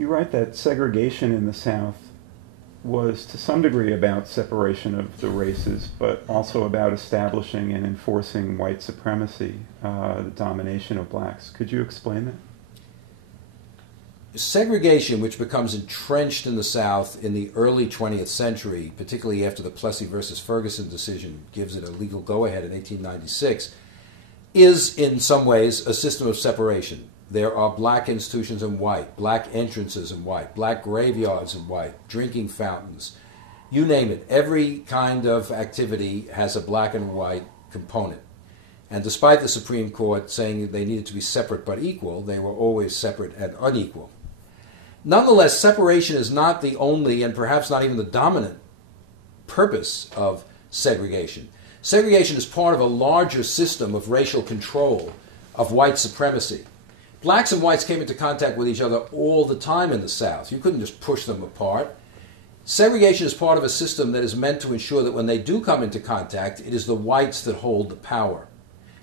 You write that segregation in the South was to some degree about separation of the races, but also about establishing and enforcing white supremacy, the domination of blacks. Could you explain that? Segregation, which becomes entrenched in the South in the early 20th century, particularly after the Plessy versus Ferguson decision gives it a legal go-ahead in 1896, is in some ways a system of separation. There are black institutions in white, black entrances in white, black graveyards in white, drinking fountains. You name it. Every kind of activity has a black and white component. And despite the Supreme Court saying they needed to be separate but equal, they were always separate and unequal. Nonetheless, separation is not the only and perhaps not even the dominant purpose of segregation. Segregation is part of a larger system of racial control, of white supremacy. Blacks and whites came into contact with each other all the time in the South. You couldn't just push them apart. Segregation is part of a system that is meant to ensure that when they do come into contact, it is the whites that hold the power.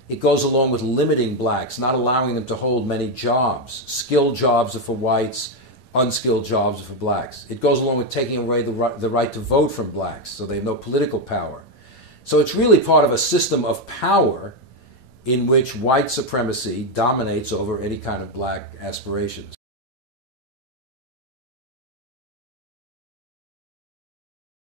It goes along with limiting blacks, not allowing them to hold many jobs. Skilled jobs are for whites, unskilled jobs are for blacks. It goes along with taking away the right to vote from blacks, so they have no political power. So it's really part of a system of power in which white supremacy dominates over any kind of black aspirations.